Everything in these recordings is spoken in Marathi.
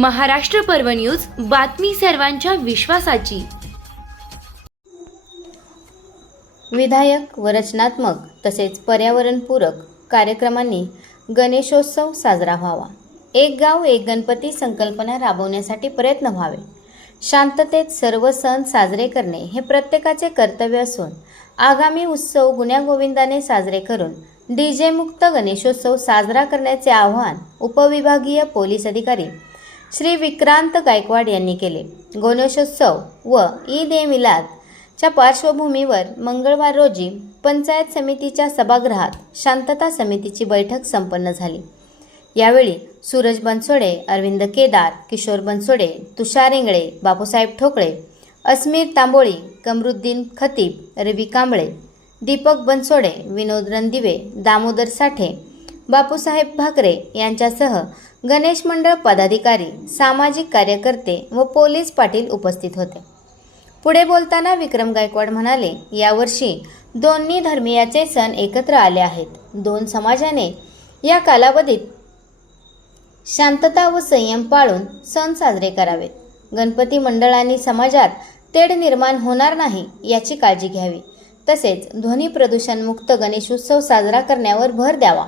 महाराष्ट्र पर्व न्यूज बातमी सर्वांच्या विश्वासाची. विधायक व रचनात्मक तसेच पर्यावरणपूरक कार्यक्रमांनी गणेशोत्सव साजरा व्हावा. एक गाव एक गणपती संकल्पना राबवण्यासाठी प्रयत्न व्हावे. शांततेत सर्व सण साजरे करणे हे प्रत्येकाचे कर्तव्य असून आगामी उत्सव गुण्यागोविंदाने साजरे करून डी जे मुक्त गणेशोत्सव साजरा करण्याचे आवाहन उपविभागीय पोलीस अधिकारी श्री विक्रांत गायकवाड यांनी केले. गणेशोत्सव व ईद ए मिलाद च्या पार्श्वभूमीवर मंगळवार रोजी पंचायत समितीच्या सभागृहात शांतता समितीची बैठक संपन्न झाली. यावेळी सूरज बनसोडे अरविंद केदार किशोर बनसोडे तुषार इंगळे बापूसाहेब ठोकळे अस्मीर तांबोळी कमरुद्दीन खतीब रवी कांबळे दीपक बनसोडे विनोद रणदिवे दामोदर साठे बापूसाहेब भाकरे यांच्यासह गणेश मंडळ पदाधिकारी सामाजिक कार्यकर्ते व पोलीस पाटील उपस्थित होते. पुढे बोलताना विक्रम गायकवाड म्हणाले यावर्षी दोन्ही धर्मीयाचे सण एकत्र आले आहेत. दोन समाजाने या कालावधीत शांतता व संयम पाळून सण साजरे करावेत. गणपती मंडळांनी समाजात तेढ निर्माण होणार नाही याची काळजी घ्यावी. तसेच ध्वनी प्रदूषणमुक्त गणेशोत्सव साजरा करण्यावर भर द्यावा.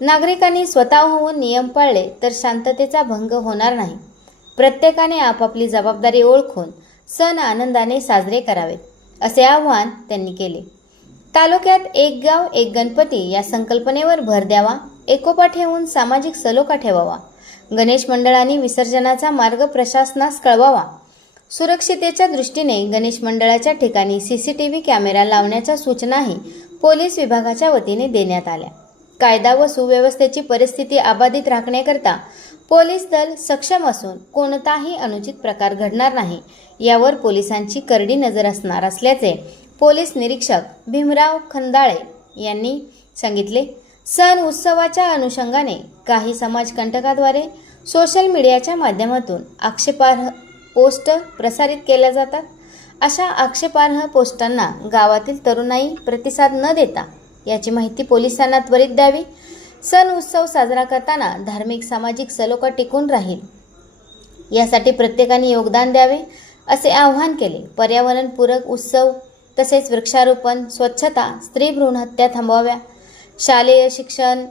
नागरिकांनी स्वतःहून नियम पाळले तर शांततेचा भंग होणार नाही. प्रत्येकाने आपापली जबाबदारी ओळखून सण आनंदाने साजरे करावेत असे आवाहन त्यांनी केले. तालुक्यात एक गाव एक गणपती या संकल्पनेवर भर द्यावा एकोपा ठेवून सामाजिक सलोखा ठेवावा. गणेश मंडळांनी विसर्जनाचा मार्ग प्रशासनास कळवावा. सुरक्षितेच्या दृष्टीने गणेश मंडळाच्या ठिकाणी C C T V camera लावण्याच्या सूचनाही पोलीस विभागाच्या वतीने देण्यात आल्या. कायदा व सुव्यवस्थेची परिस्थिती अबाधित राखण्याकरता पोलीस दल सक्षम असून कोणताही अनुचित प्रकार घडणार नाही. यावर पोलिसांची करडी नजर असणार असल्याचे पोलीस निरीक्षक भीमराव खंदाळे यांनी सांगितले. सण उत्सवाच्या अनुषंगाने काही समाजकंटकाद्वारे सोशल मीडियाच्या माध्यमातून आक्षेपार्ह पोस्ट प्रसारित केल्या जातात. अशा आक्षेपार्ह पोस्टांना गावातील तरुणाई प्रतिसाद न देता याची माहिती पोलिसांना त्वरित द्यावी. सण उत्सव साजरा करताना धार्मिक सामाजिक सलोखा टिकून राहील. यासाठी प्रत्येकाने योगदान द्यावे असे आवाहन केले. पर्यावरणपूरक उत्सव तसेच वृक्षारोपण स्वच्छता स्त्री भ्रूणहत्या थांबवाव्या. शालेय शिक्षण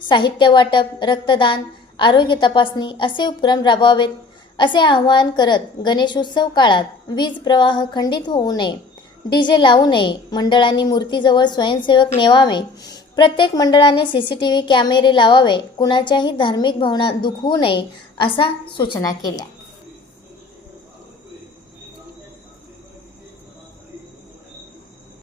साहित्य वाटप रक्तदान आरोग्य तपासणी असे उपक्रम राबवावेत असे आवाहन करत गणेशोत्सव काळात वीज प्रवाह खंडित होऊ नये. डी जे लावू नये मंडळांनी मूर्तीजवळ स्वयंसेवक नेवावे प्रत्येक मंडळाने सी सी टी व्ही कॅमेरे लावावे कुणाच्याही धार्मिक भावना दुखवू नये असा सूचना केल्या.